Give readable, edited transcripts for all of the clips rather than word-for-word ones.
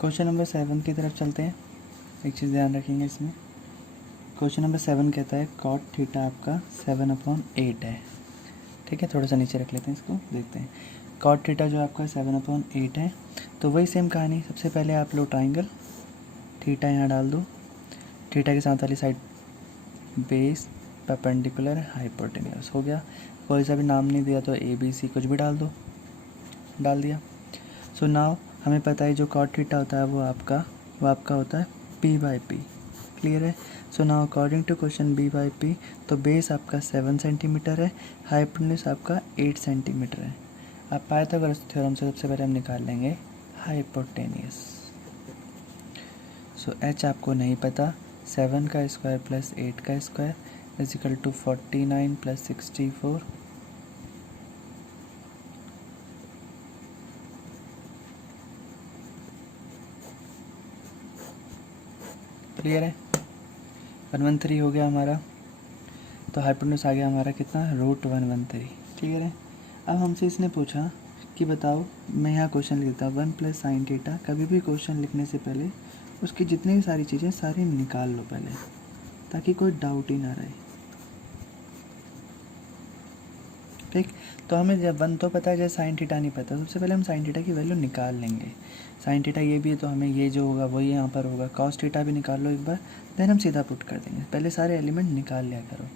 Question number 7 की तरफ चलते हैं। एक चीज़ ध्यान रखेंगे इसमें, क्वेश्चन नंबर 7 कहता है कॉट थीटा आपका 7/8 है। ठीक है, थोड़ा सा नीचे रख लेते हैं इसको, देखते हैं। कॉट थीटा जो आपका 7/8 है, तो वही सेम कहानी। सबसे पहले आप लो ट्राइंगल, थीटा यहाँ डाल दो, थीटा के साथ वाली साइड बेस, परपेंडिकुलर, हाइपोटेन्यूस हो गया। कोई सा भी नाम नहीं दिया तो ABC कुछ भी डाल दो, डाल दिया। सो नाउ हमें पता है जो कॉट थीटा होता है वो आपका होता है P/P। क्लियर है। So now according to question B/P, तो बेस आपका 7 सेंटीमीटर है, हाइपोटेन्यूस आपका 8 सेंटीमीटर है। अब पाइथागोरस थ्योरम से सबसे पहले हम निकाल लेंगे हाइपोटेन्यूस। सो H आपको नहीं पता, 7 का स्क्वायर प्लस 8 का square is equal to 49 plus 64। Clear है। 113 हो गया हमारा, तो हाइपोटेन्यूस आ गया हमारा कितना, √113। क्लियर है। अब हमसे इसने पूछा कि बताओ, मैं यहाँ क्वेश्चन लिखता 1 + sin थीटा। कभी भी क्वेश्चन लिखने से पहले उसकी जितनी भी सारी चीज़ें सारी निकाल लो पहले, ताकि कोई डाउट ही ना रहे। ठीक, तो हमें जब 1 तो पता है, जैसे sin थीटा नहीं पता, सबसे पहले हम sin थीटा की वैल्यू निकाल लेंगे। sin थीटा ये भी है, तो हमें ये जो होगा वही यहाँ पर होगा। cos थीटा भी निकाल लो एक बार, देन हम सीधा पुट कर देंगे। पहले सारे एलिमेंट निकाल लिया करो।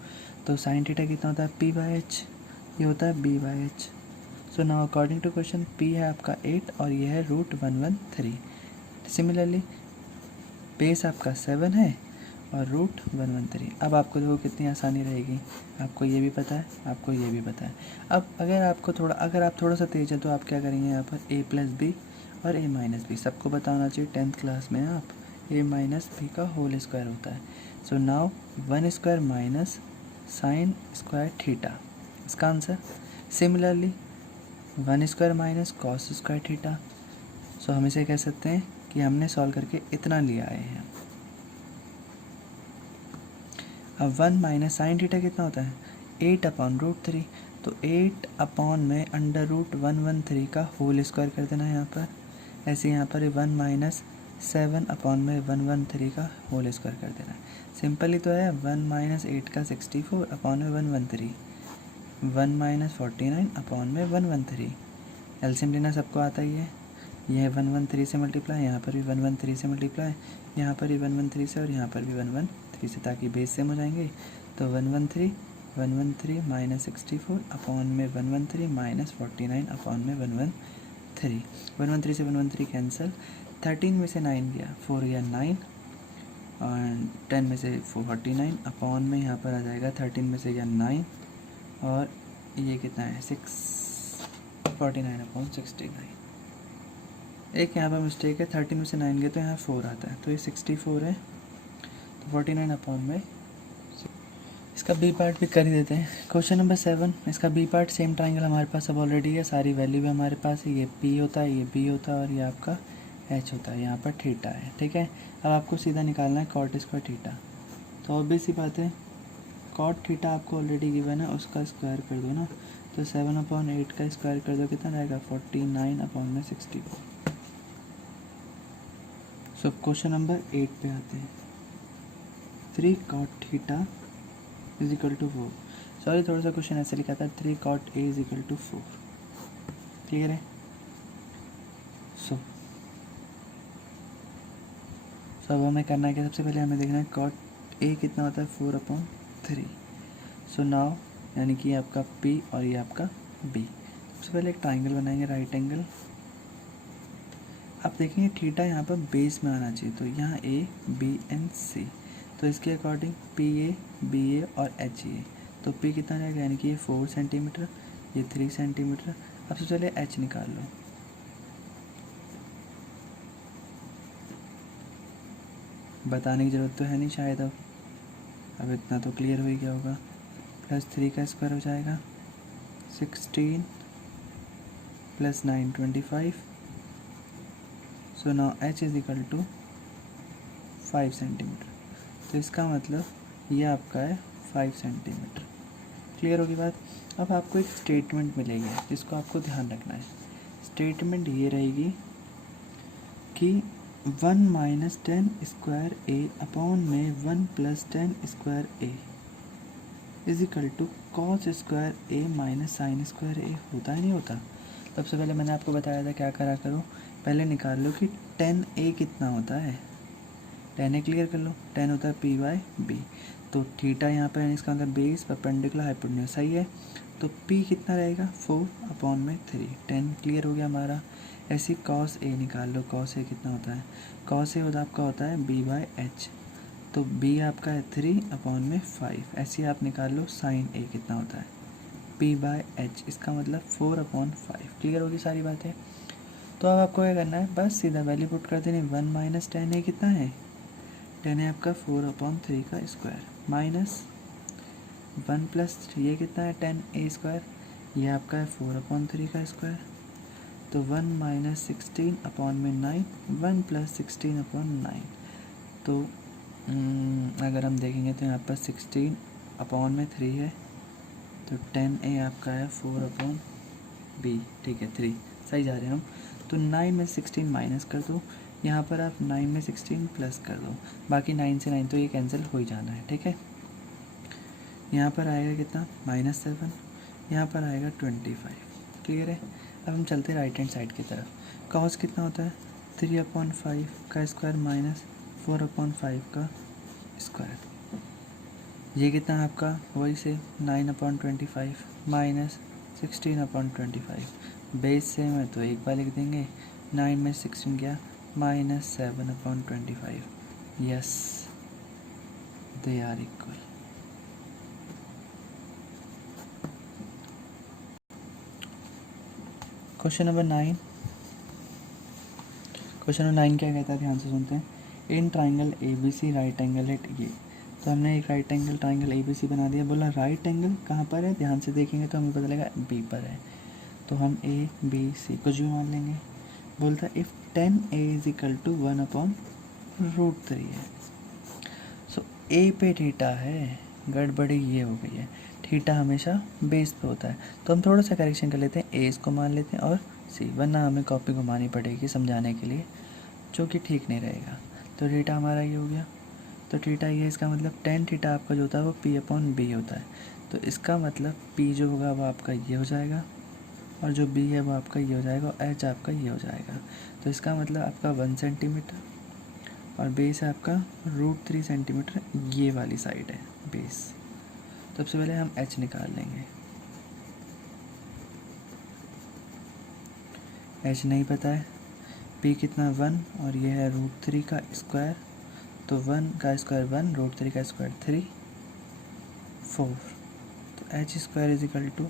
तो sin थीटा कितना होता है, P/H, ये होता है B/H। So now according to question P है आपका 8 और ये है √113। सिमिलरली बेस आपका 7 है और √113। अब आपको देखो कितनी आसानी रहेगी, आपको ये भी पता है, आपको ये भी पता है। अब अगर आप थोड़ा सा तेज है तो आप क्या करेंगे, यहाँ पर A + B और A - B सबको पता होना चाहिए। 10th क्लास में आप A - B का होल स्क्वायर होता है। So now 1² minus sine square theta, इसका answer. Similarly 1² minus cos square theta. So हम इसे कह सकते हैं कि हमने सॉल्व करके इतना लिया आए हैं। अब 1 माइनस साइन थीटा कितना होता है, 8/√3। तो 8 में √113 का होल स्क्वायर कर देना है यहाँ पर। ऐसे यहाँ पर 1 माइनस 7/113 का होल स्क्वायर कर देना है। सिंपल ही तो है। 1 माइनस 8 का 64/113, 1 माइनस 49/113। एलसीएम लेना सबको आता ही है। यह 113 से मल्टीप्लाई, यहाँ पर भी 113 से मल्टीप्लाई, यहाँ पर भी 113 से और यहाँ पर भी 113 से, ताकि बेस सेम हो जाएंगे। तो 113 माइनस 64/113 माइनस 49/113। 113 से 113 कैंसिल, 13 में से 9 गया, 4 गया 9 और 10 में से 49 अपॉन में यहाँ पर आ जाएगा 13 में से गया 9 और ये कितना है 649/69। एक यहाँ पर मिस्टेक है, 13 में से 9 गया तो यहाँ 4 आता है, तो ये 64 है। तो 49 अपॉन में, इसका बी पार्ट भी कर ही देते हैं। क्वेश्चन नंबर 7, इसका बी पार्ट सेम ट्राइंगल हमारे पास अब ऑलरेडी है, सारी वैल्यू भी हमारे पास है। ये P होता है, ये B होता है और ये आपका H होता है, यहाँ पर थीटा है। ठीक है, अब आपको सीधा निकालना है कॉट स्क्वायर थीटा। तो ऑब्वियस सी बात है, कॉट थीटा आपको ऑलरेडी गिवन है, उसका स्क्वायर कर दो ना। तो 7/8 का स्क्वायर कर दो, कितना रहेगा 49/64। सो क्वेश्चन नंबर 8 पे आते हैं। 3 cot theta is equal to 4। Sorry, थोड़ा सा क्वेश्चन ऐसे लिखा था, 3 cot A is equal to 4। Clear है। सो अब हमें करना है कि सबसे पहले हमें देखना है cot A कितना होता है, 4/3। सो नाउ यानी कि आपका P और ये आपका B। सबसे पहले एक ट्राइंगल बनाएंगे, राइट एंगल। आप देखेंगे थीटा यहाँ पर बेस में आना चाहिए, तो यहाँ A B and C, तो इसके अकॉर्डिंग PA BA और HA। तो P कितना रहेगा, यानी कि ये 4 सेंटीमीटर, ये 3 सेंटीमीटर। अब सबसे पहले H निकाल लो। बताने की ज़रूरत तो है नहीं शायद, अब इतना तो क्लियर हो ही गया होगा। +3 का स्क्वायर हो जाएगा 16 + 9 25। So now H is equal to 5 centimetre. तो इसका मतलब ये आपका है 5 सेंटीमीटर। क्लियर होगी बात। अब आपको एक स्टेटमेंट मिलेगी जिसको आपको ध्यान रखना है। स्टेटमेंट ये रहेगी कि 1 माइनस 10 स्क्वायर ए अपॉन में 1 plus 10 square A is equal to cos square A minus sine square A होता है नहीं होता। सबसे पहले मैंने आपको बताया था क्या करा करो, पहले निकाल लो कि 10a कितना होता है। 10a क्लियर कर लो, 10 होता है p बाय b। तो थीटा यहाँ पर इसका मतलब बेस परपेंडिकुलर हाइपोटेन्यूज सही है। तो p कितना रहेगा 4 अपॉन में 3, 10 क्लियर हो गया हमारा। ऐसी कॉस a निकाल लो, कॉस a कितना होता है, कॉस a आपका होता है b बाय एच। तो b आपका है 3 अपॉन में 5। ऐसे आप निकाल लो साइन a कितना होता है p बाय एच, इसका मतलब 4 अपॉन 5। क्लियर होगी सारी बातें। तो अब आपको क्या करना है, बस सीधा वैल्यू पुट कर देनी। 1 माइनस 10a कितना है, 10 है आपका 4 अपॉन 3 का स्क्वायर माइनस 1 प्लस ये कितना है 10a स्क्वायर, ये आपका है 4 अपॉन 3 का स्क्वायर। तो 1 माइनस 16 अपॉन में 9, 1 प्लस 16 अपॉन 9। तो अगर हम देखेंगे तो यहाँ पर 16 अपॉन में 3 है, तो 10a आपका है 4 अपॉन b, ठीक है 3 सही जा रहे हैं हम। तो 9 में 16 माइनस कर दो, यहाँ पर आप 9 में 16 प्लस कर दो, बाकी 9 से 9 तो ये कैंसिल हो ही जाना है, ठीक है। यहाँ पर आएगा कितना -7, यहाँ पर आएगा 25, क्लियर है। अब हम चलते राइट हैंड साइड की तरफ। कॉस कितना होता है 3 अपॉन 5 का स्क्वायर माइनस 4 अपॉन 5 का स्क्वायर। ये कितना है आपका वही से 9 upon 25 minus 16 upon 25। Base same है तो एक बार लिख देंगे, 9 में 16 गया minus 7 upon 25। Yes they are equal. Question number 9। Question number 9 क्या कहता है, ध्यान से सुनते हैं। In triangle A B C right angle at ये। तो हमने एक right angle triangle A B C बना दिया। बोला राइट एंगल कहाँ पर है, ध्यान से देखेंगे तो हमें पता लगेगा बी पर है। तो हम ए बी सी कुछ भी मान लेंगे। बोलता है if 10a is equal to 1 upon √3 है। सो ए पे थीटा है, गड़बड़ी ये हो गई है, थीटा हमेशा बेस पे होता है। तो हम थोड़ा सा करेक्शन कर लेते हैं, ए इसको मान लेते हैं और सी, वरना हमें कॉपी घुमानी पड़ेगी समझाने के लिए, जो कि ठीक नहीं रहेगा। तो थीटा हमारा ये हो गया। तो थीटा ये, इसका मतलब टेन थीटा आपका जो होता है वो p अपॉन बी होता है। तो इसका मतलब p जो होगा वो आपका ये हो जाएगा, और जो b है वो आपका ये हो जाएगा, और h आपका ये हो जाएगा। तो इसका मतलब आपका 1 सेंटीमीटर, और बेस है आपका √3 सेंटीमीटर, ये वाली साइड है बेस। सबसे पहले हम h निकाल लेंगे। h नहीं पता है, p कितना 1, और ये है √3 का स्क्वायर। तो 1 का स्क्वायर 1, √3 का स्क्वायर 3, 4। तो h square is equal to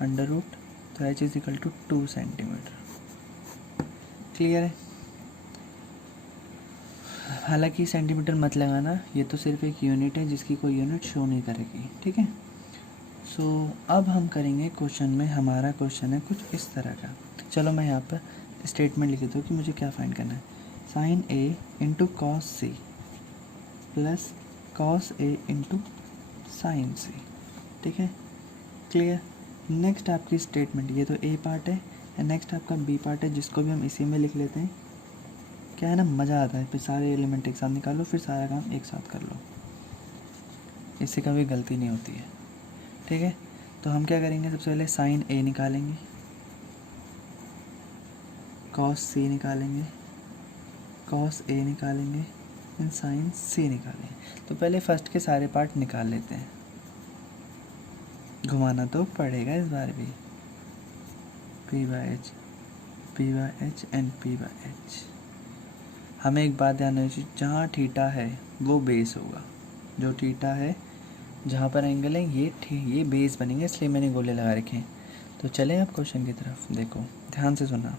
under root, तो h is equal to 2 centimetre. Clear है। हालांकि सेंटीमीटर मत लगाना, ये तो सिर्फ एक यूनिट है जिसकी कोई यूनिट शो नहीं करेगी, ठीक है। सो अब हम करेंगे क्वेश्चन में, हमारा क्वेश्चन है कुछ इस तरह का। चलो मैं यहाँ पर स्टेटमेंट लिख देता हूँ कि मुझे क्या फाइंड करना है। Sine A into cos C plus cos A into sine C, ठीक है क्लियर। नेक्स्ट आपकी स्टेटमेंट, ये तो ए पार्ट है, नेक्स्ट आपका बी पार्ट है, जिसको भी हम इसी में लिख लेते हैं। क्या है ना, मज़ा आता है, फिर सारे एलिमेंट एक साथ निकालो, फिर सारा काम एक साथ कर लो, इससे कभी गलती नहीं होती है, ठीक है। तो हम क्या करेंगे, सबसे पहले साइन ए निकालेंगे, कॉस सी निकालेंगे, कॉस ए निकालेंगे, एंड साइन सी निकालेंगे। तो पहले फर्स्ट के सारे पार्ट निकाल लेते हैं, घुमाना तो पड़ेगा इस बार भी। p by H and p by H. हमें एक बात ध्यान रखनी चाहिए, जहाँ थीटा है वो बेस होगा, जो थीटा है जहाँ पर एंगल है ये बेस बनेंगे, इसलिए मैंने गोले लगा रखे हैं। तो चलें अब क्वेश्चन की तरफ, देखो ध्यान से सुना।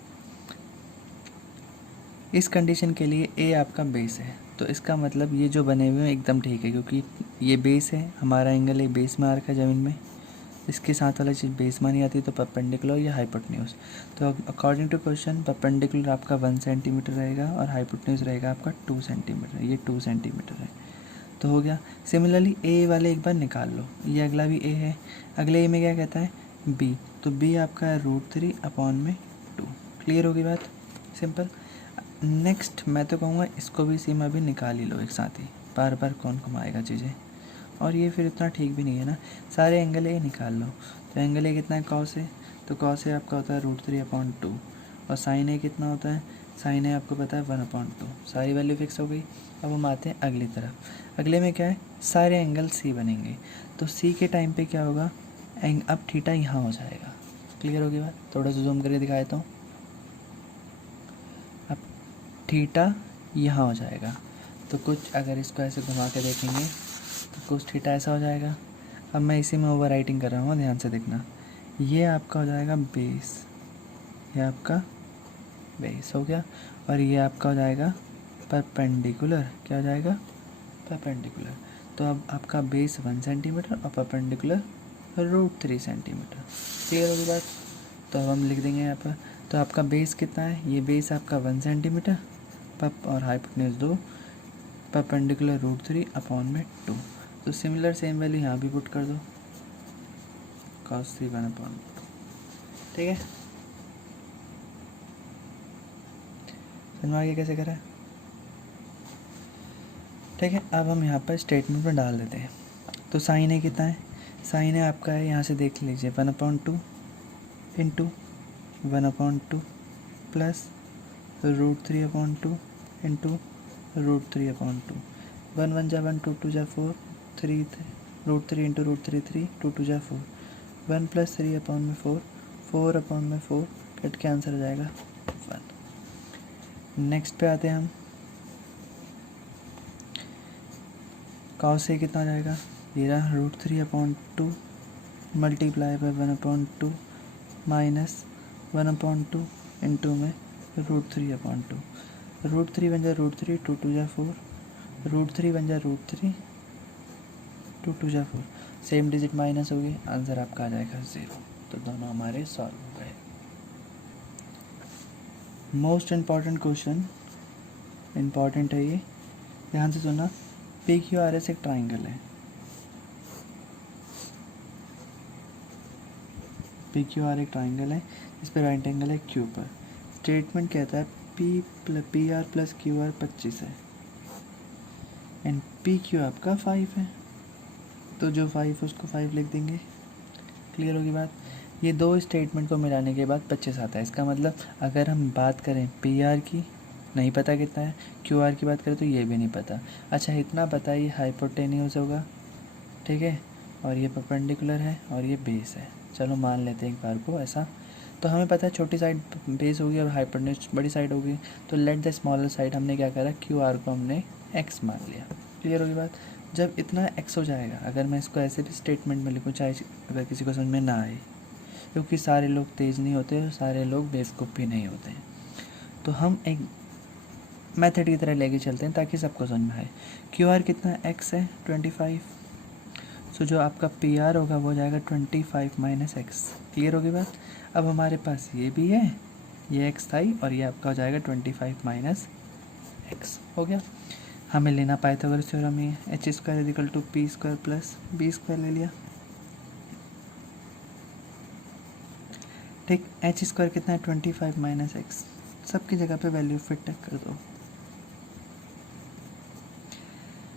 इस कंडीशन के लिए ए आपका बेस है, तो इसका मतलब ये जो बने हुए हैं एकदम ठीक है, क्योंकि ये बेस है, हमारा एंगल एक बेस में आ रखा है ज़मीन में, इसके साथ वाला चीज़ बेस मानी जाती है, तो परपेंडिकुलर या हाइपोटेन्यूज। तो अकॉर्डिंग टू क्वेश्चन परपेंडिकुलर आपका 1 सेंटीमीटर रहेगा और हाइपोटेन्यूज रहेगा आपका 2 सेंटीमीटर, ये 2 सेंटीमीटर है। तो हो गया। सिमिलरली ए वाले एक बार निकाल लो, ये अगला भी ए है, अगले ए में क्या कहता है बी, तो बी आपका है √3 अपॉन में 2। क्लियर होगी बात, सिंपल। नेक्स्ट मैं तो कहूँगा इसको भी सीमा भी निकाल ही लो एक साथ ही, बार बार कौन घुमाएगा चीज़ें, और ये फिर इतना ठीक भी नहीं है ना। सारे एंगल ए निकाल लो, तो एंगल ए कितना है कॉस ए, तो कॉस ए आपका होता है √3/2, और साइन ए कितना होता है, साइन ए आपको पता है 1/2। सारी वैल्यू फिक्स हो गई। अब हम आते हैं अगली तरफ। अगले में क्या है, सारे एंगल सी बनेंगे, तो सी के टाइम पे क्या होगा, अब थीटा यहाँ हो जाएगा। क्लियर होगी बात, थोड़ा सा जूम करके दिखा देता हूँ। अब थीटा यहाँ हो जाएगा, तो कुछ अगर इसको ऐसे घुमा के देखेंगे तो कुछ थीटा ऐसा हो जाएगा। अब मैं इसी में ओवर राइटिंग कर रहा हूँ, ध्यान से देखना। ये आपका हो जाएगा बेस, ये आपका बेस हो गया, और ये आपका हो जाएगा परपेंडिकुलर। क्या हो जाएगा, परपेंडिकुलर। तो अब आपका बेस 1 सेंटीमीटर और परपेंडिकुलर √3 सेंटीमीटर। क्लियर होगी बात। तो अब हम लिख देंगे यहाँ पर, तो आपका बेस कितना है, ये बेस आपका 1 सेंटीमीटर और हाइपोटेन्यूज 2, परपेंडिकुलर √3/2। तो सिमिलर सेम वैल्यू यहाँ भी पुट कर दो, cos 1/2। ठीक है, समझ में आ गया कैसे करा है। ठीक है, अब हम यहाँ पर स्टेटमेंट में डाल देते हैं। तो साइन ए कितना है, साइन ए आपका है, यहाँ से देख लीजिए 1/2 इंटू 1/2 प्लस √3/2 इंटू √3/2। 1 1 जा 1, 2 2 जा 4, 3 √3 इंटू √3 3, 2 2 जा 4, 1 प्लस 3/4, 4/4 कट के आंसर आ जाएगा 1। नेक्स्ट पे आते हैं हम, कॉस ए कितना आ जाएगा, ये रहा √3/2 मल्टीप्लाई बाय 1/2 माइनस 1/2 इंटू में √3/2। √3 बन जाए √3, 2 2 जा 4, √3 बन जाए √3, 2 2 जा 4, सेम डिजिट माइनस हो गई, आंसर आपका आ जाएगा 0। तो दोनों हमारे सॉल्व हो गए। मोस्ट इम्पॉर्टेंट क्वेश्चन, इम्पॉर्टेंट है ये, ध्यान से सुनना। PQRS एक ट्राइंगल है, PQR एक ट्राइंगल है, इस पर राइट एंगल है Q पर। स्टेटमेंट कहता है PR प्लस QR 25 है एंड PQ आपका 5 है, तो जो 5 है उसको 5 लिख देंगे। क्लियर होगी बात। ये दो स्टेटमेंट को मिलाने के बाद 25 आता है। इसका मतलब अगर हम बात करें PR की, नहीं पता कितना है, QR की बात करें तो ये भी नहीं पता। अच्छा इतना पता है, ये हाइपोटेन्यूज होगा, ठीक है, और ये परपेंडिकुलर है और ये बेस है। चलो मान लेते हैं एक बार को ऐसा। तो हमें पता है छोटी साइड बेस होगी और हाइपोटेन्यूज बड़ी साइड होगी, तो लेट द स्मॉलर साइड हमने क्या करा, QR को हमने X मान लिया। क्लियर होगी बात। जब इतना X हो जाएगा, अगर मैं इसको ऐसे भी स्टेटमेंट में लिखूँ, चाहे अगर किसी को समझ में ना आए, क्योंकि सारे लोग तेज़ नहीं होते और सारे लोग बेवकूफ़ भी नहीं होते हैं, तो हम एक मेथड की तरह लेके चलते हैं ताकि सबको समझ में आए। QR कितना X है 25, सो जो आपका PR होगा वो जाएगा 25 माइनस X। क्लियर होगी बात। अब हमारे पास ये भी है, ये X था ही, और ये आपका हो जाएगा 25 माइनस X। हो गया। हमें लेना पाइथागोरस थ्योरम ही है, h² = p² प्लस b² ले लिया। ठीक, h² कितना है 25 माइनस X, सबकी जगह पे वैल्यू फिट कर दो।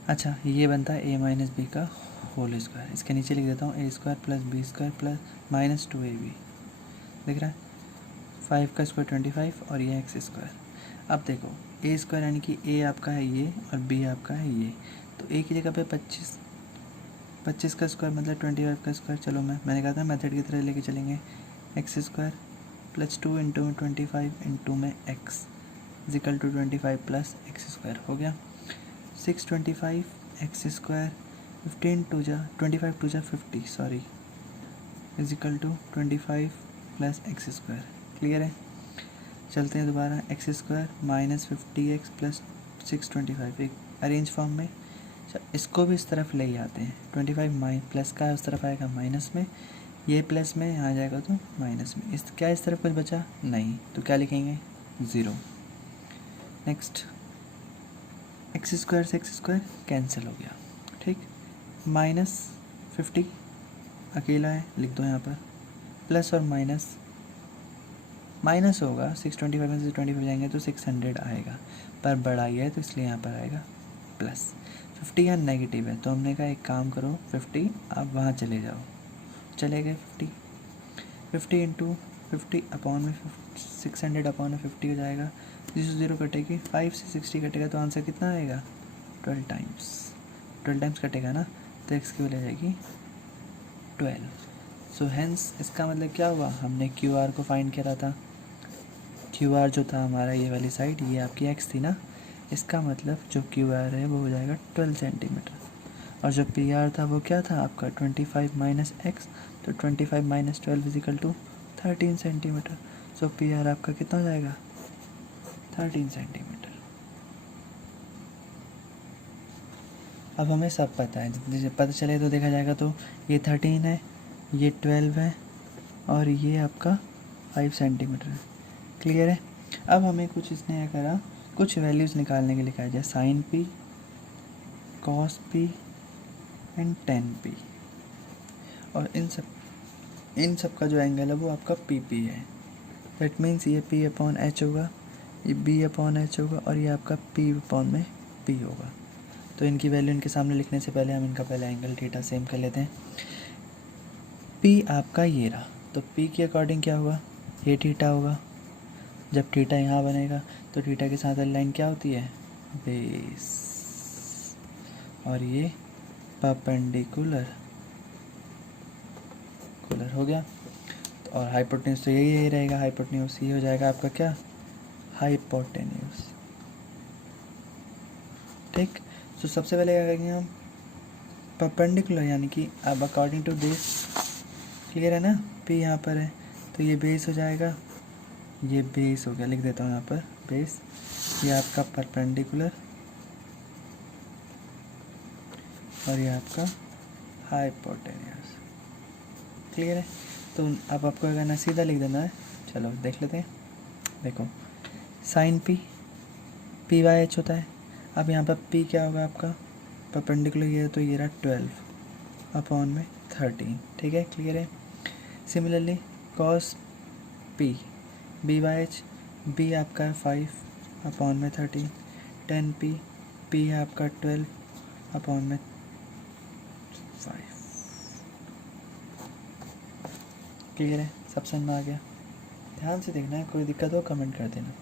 अच्छा ये बनता है a माइनस बी का होल स्क्वायर, इसके नीचे लिख देता हूँ a² plus b² plus minus 2ab। दिख रहा है, 5 का स्क्वायर 25 और ये x²। अब देखो a² यानी कि a आपका है ये और b आपका है ये, तो a की जगह पे 25 का स्क्वायर मतलब 25 का स्क्वायर। चलो मैंने कहा था मेथड की तरह लेके चलेंगे, x² प्लस 2 इंटू में 25 इंटू में x is equal to 25 plus x² हो गया। 625 x², 15 2 जा 25 2 जा 50 sorry is equal to 25 plus x²। Clear है। चलते हैं दोबारा, x² माइनस 50x प्लस 625 एक अरेंज फॉर्म में। इसको भी इस तरफ ले ही आते हैं, 25 प्लस का उस तरफ आएगा माइनस में, ये प्लस में यहाँ जाएगा तो माइनस में। इस क्या इस तरफ कुछ बचा नहीं, तो क्या लिखेंगे 0। नेक्स्ट x² से x² कैंसिल हो गया। ठीक, माइनस 50 अकेला है, लिख दो यहाँ पर, प्लस और माइनस माइनस होगा 625 में से 25 जाएंगे तो 600 आएगा, पर बड़ा ही है तो इसलिए यहाँ पर आएगा प्लस। 50 यहाँ नेगेटिव है तो हमने कहा एक काम करो 50 आप वहाँ चले जाओ, चले गए 50 इंटू 50 अपॉन में 600 अपॉन में 50 हो जाएगा, 0 कटेगी, 5 से 60 कटेगा तो आंसर कितना आएगा 12 टाइम्स कटेगा ना, तो एक्स की वैल्यू जाएगी 12। सो हेंस इसका मतलब क्या हुआ, हमने क्यू आर को फाइंड करा था, क्यू आर जो था हमारा ये वाली साइड, ये आपकी एक्स थी ना, इसका मतलब जो क्यू आर है वो हो जाएगा 12 सेंटीमीटर, और जो पी आर था वो क्या था आपका 25 माइनस एक्स, तो 25 minus 12 is equal to 13 centimetre. So P R आपका कितना हो जाएगा 13 सेंटीमीटर। अब हमें सब पता है, जितने पता चले तो देखा जाएगा, तो ये 13 है, ये 12 है, और ये आपका 5 सेंटीमीटर है। क्लियर है। अब हमें कुछ इसने क्या करा, कुछ वैल्यूज़ निकालने के लिए कहा जाए, sine P, cos P and tan P, और इन सब का जो एंगल है वो आपका पी पी है। दैट मीन्स ये पी अपॉन एच होगा, ये बी अपॉन एच होगा, और ये आपका पी अपॉन में पी होगा। तो इनकी वैल्यू इनके सामने लिखने से पहले हम इनका पहले एंगल थीटा सेम कर लेते हैं। पी आपका ये रहा, तो पी के अकॉर्डिंग क्या होगा, ये थीटा होगा, जब थीटा यहाँ बनेगा तो थीटा के साथ लाइन क्या होती है बेस, और ये परपेंडिकुलर हो गया। और हाइपोटेन्यूज तो यही रहेगा, हाइपोटेन्यूज ये हो जाएगा आपका क्या हाइपोटेन्यूज। ठीक, तो सबसे पहले क्या करेंगे हम परपेंडिकुलर, यानी कि अब अकॉर्डिंग टू दिस, क्लियर है ना, पी यहाँ पर है तो ये बेस हो जाएगा, ये बेस हो गया, लिख देता हूँ यहाँ पर बेस, ये आपका परपेंडिकुलर, और ये आपका हाइपोटेन्यूज। क्लियर है। तो अब आपको अगर ना सीधा लिख देना है, चलो देख लेते हैं। देखो साइन पी वाई एच होता है, अब यहाँ पर पी क्या होगा आपका परपेंडिकुलर ये है तो ये रहा 12 अपॉन में 13। ठीक है, क्लियर है। Similarly cos P B by H, B आपका है 5 अपॉन में 13, 10 पी है आपका 12 अपॉन में 5। क्लियर है, सब समझ में आ गया। ध्यान से देखना है, कोई दिक्कत हो कमेंट कर देना।